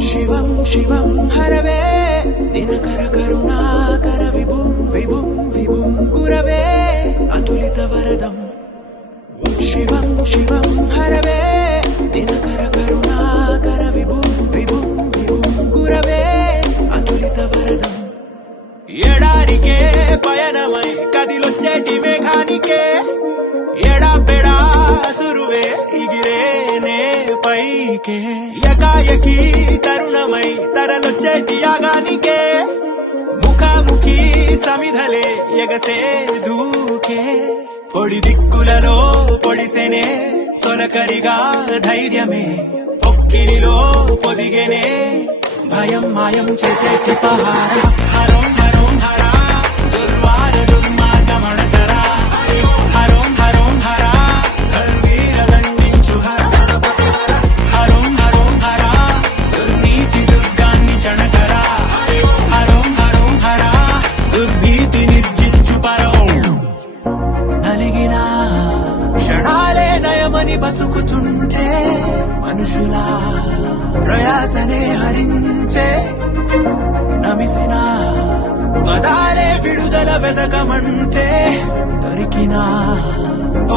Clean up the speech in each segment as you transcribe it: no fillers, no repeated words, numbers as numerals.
శివం శివం Haraway దినకర కరుణాకర విభుం విభుం విభుం గురవే అతులిత వరదం శివం శివం Haraway దినకర కరుణాకర విభుం విభుం విభుం గురవే అతులిత వరదం ఎడారికే పయనమై కదిలొచ్చేటి మేఘానికే ఎడా పెడా సురువే ఇగిరేనే పైకే యకాయకి తరుణమై తరలొచ్చేటి యాగానికే ముఖాముఖి సమిధలే ఎగసే దూకే పొడి దిక్కులలో పొడిసెనే తొలకరిగా ధైర్యమే పొక్కిరిలో పొదిగెనే భయం మాయం చేసేటి పహార హరం హరం హరా దుర్వార దుర్మార్గమణసరా హరం హరం హరా కల్వీరలండించు హర హరం హరం హరా దుర్నీతి దుర్గాన్ని చణకరా హరం హరం హరా దుర్భీతి నిర్జించు పరం నలిగిన క్షణాలే నయమని బతుకుతుంటే మనుషులా ప్రయాసనే హరించే నమిసిన పదాలే విడుదల వెదకమంటే దొరికిన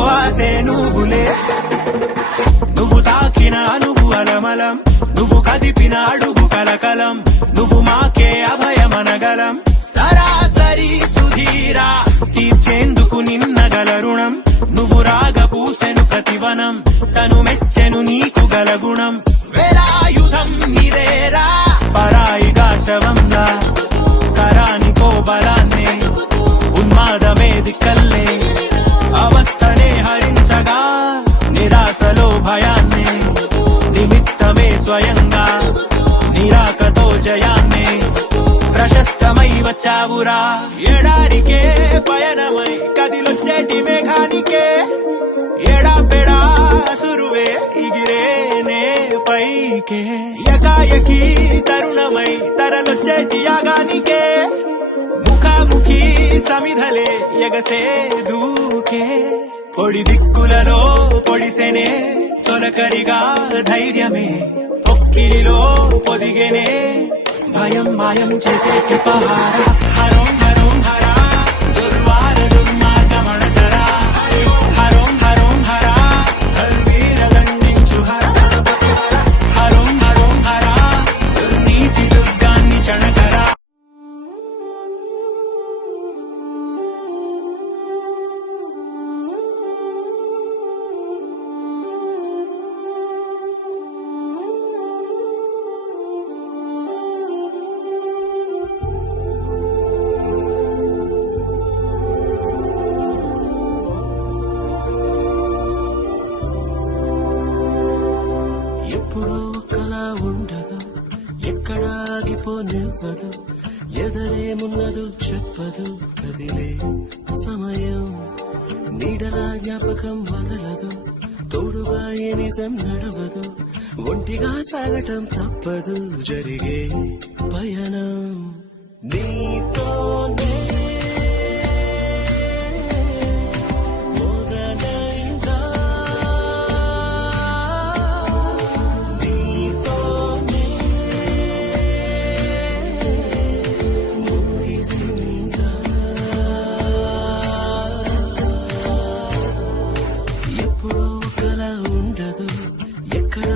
ఆసే నువ్వులే నువ్వు తాకిన అనువు అలమలం నువ్వు కదిపిన అడుగు కలకలం నువ్వు మాకే అభయమనగలం సరాసరి సుధీరా తీర్చేందుకు నిన్నగల రుణం నువ్వు రాగపూసెను ప్రతివనం తను మెచ్చెను నీకు గల గుణం వేలాయుధం నీదేరా పరాయిగా శవంలా కరానికో బలాన్నే ఉన్మాదమే దిక్కల్లే అవస్థనే హరించగా నిరాశలో భయాన్నే నిమిత్తమే స్వయంగా నిరాకతో జయాన్నే ప్రశస్తమై వచ్చావురా ఎడారికే పయనమై కదిలొచ్చేటి మేఘానికే ఎడా పెడా సురువే ఇగిరేనే పైకే యకాయకి తరుణమై తరలొచ్చేటి యాగానికే ముఖాముఖి సమిధలే ఎగసే దూకే పొడి దిక్కులలో పొడిసెనే తొలకరిగా ధైర్యమే పొక్కిరిలో పొదిగెనే భయం మాయం చేసేటి పహార హరం హరం హరా దుర్వార దుర్మార్గమణసరా హరం హరం హరా కల్వీరలండించు హర హరం హరం హరా దుర్నీతి దుర్గాన్ని చణకరా ఎప్పుడో ఒకలా ఉండదు ఎక్కడాగిపోనివ్వదు ఎదరేమున్నదో చెప్పదు కదిలే సమయం నీడలా జ్ఞాపకం వదలదు తోడుగా ఏ నిజం నడవదు ఒంటిగా సాగటం తప్పదు జరిగే పయనం నీతోనే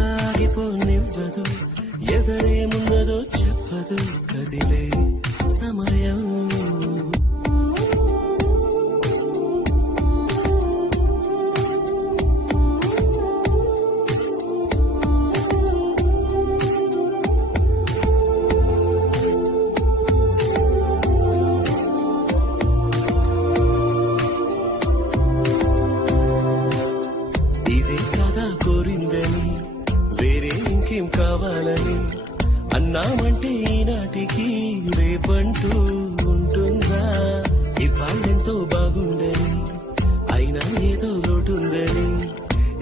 ఎక్కడాగిపోనివ్వదు ఎదరేమున్నదో చెప్పదు కదిలే సమయం ఇదే కదా కోరిందని వేరే ఇంకేం కావాలని అన్నామంటే ఈనాటికి రేపంటూ ఉంటుందా ఇవాళెంతో బాగుండని అయినా ఏదో లోటుందని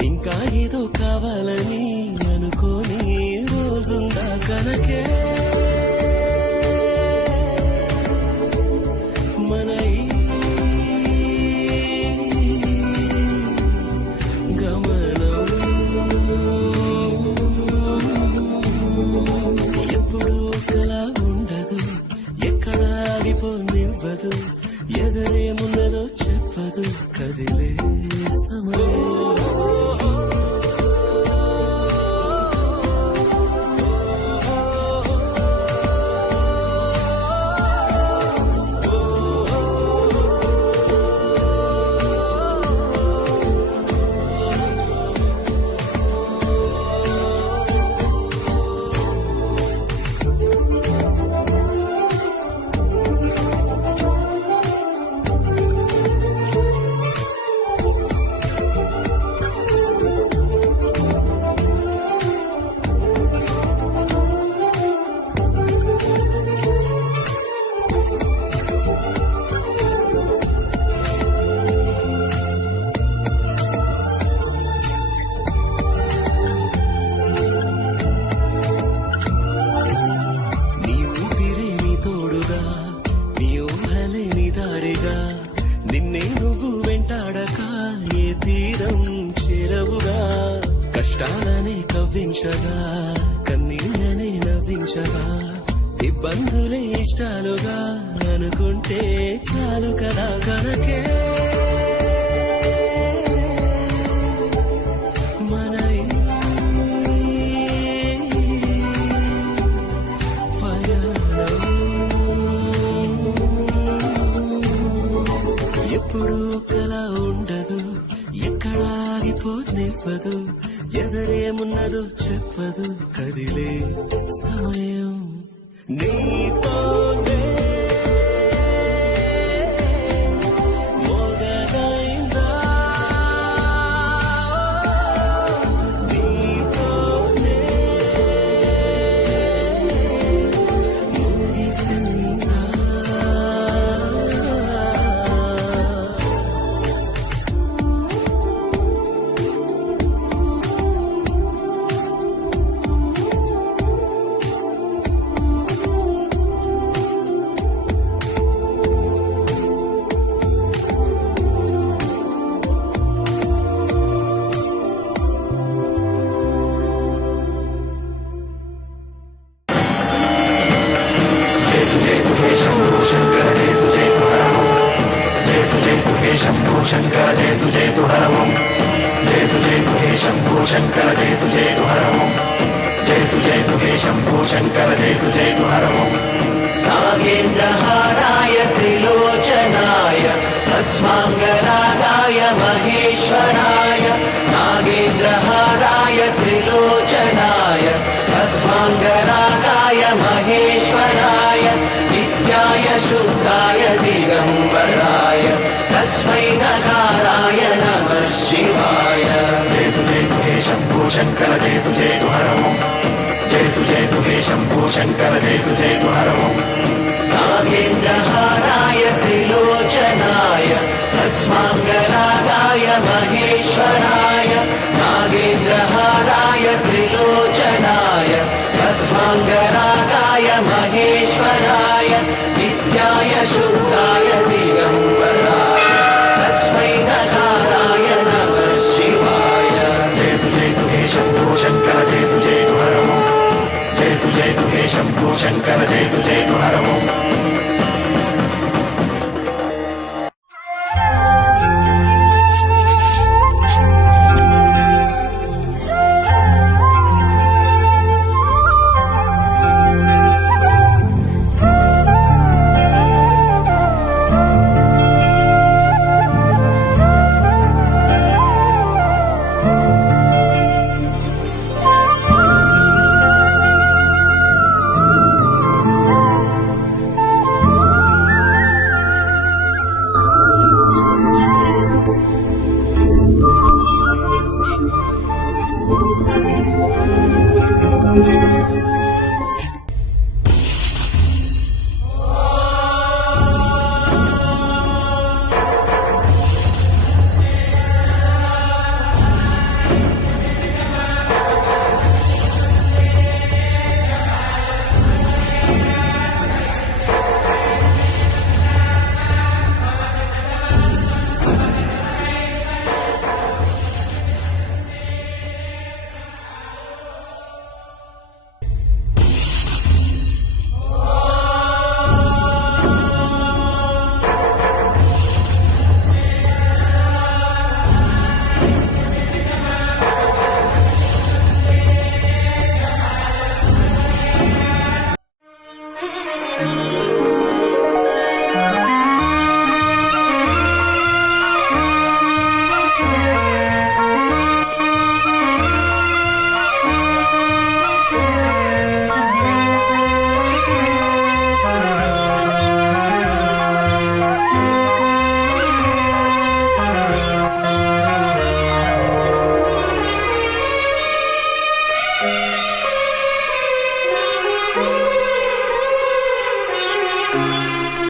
ఇంకా ఏదో కావాలని అనుకోని రోజుందా కనకే మన గమనం ముంచగా కన్నీళ్ళనే నవ్వించగా ఇబ్బందులే ఇష్టాలుగా అనుకుంటే చాలు కదా కనకే మన ఎప్పుడు ఒకలా ఉండదు, ఎక్కడ ఆగిపోనివ్వదు, ఎదరేమున్నదో చెప్పదు, కదిలే సమయం నీతోనే మొదలైందా, నీతోనే ముగిసిందా. शंभो शंकर जयतु जयतु हर ओम जयतु जयतु हे शंभो शंकर जयतु जयतु हर ओम जयतु जयतु हे शंभो शंकर जयतु जयतु हर ओम नागेन्द्रहाराय त्रिलोचनाय भस्मांगरागाय महेश्वराय नागेन्द्रहाराय त्रिलोचनाय भस्मांगरागाय महेश्वराय नित्याय शुद्धाय दिगंबराय तस्मै नकाराय नमः शिवाय जयतु जयतु हे शंभो शंकर जयतु जयतु हर ओम जयतु जयतु हे शंभो शंकर जयतु जयतु हर ओम नागेन्द्रहाराय त्रिलोचनाय भस्मांगरागाय महेश्वराय नागेन्द्रहाराय त्रिलोचनाय भस्मांगरागाय महेश्वराय नित्याय शुद्धाय दिगंबराय तस्मै नकाराय नमः शिवाय जयतु जयतु हे शंभो शंकर जयतु जयतु हर ओम जयतु जयतु हे शंभो शंकर जयतु जयतु हर ओम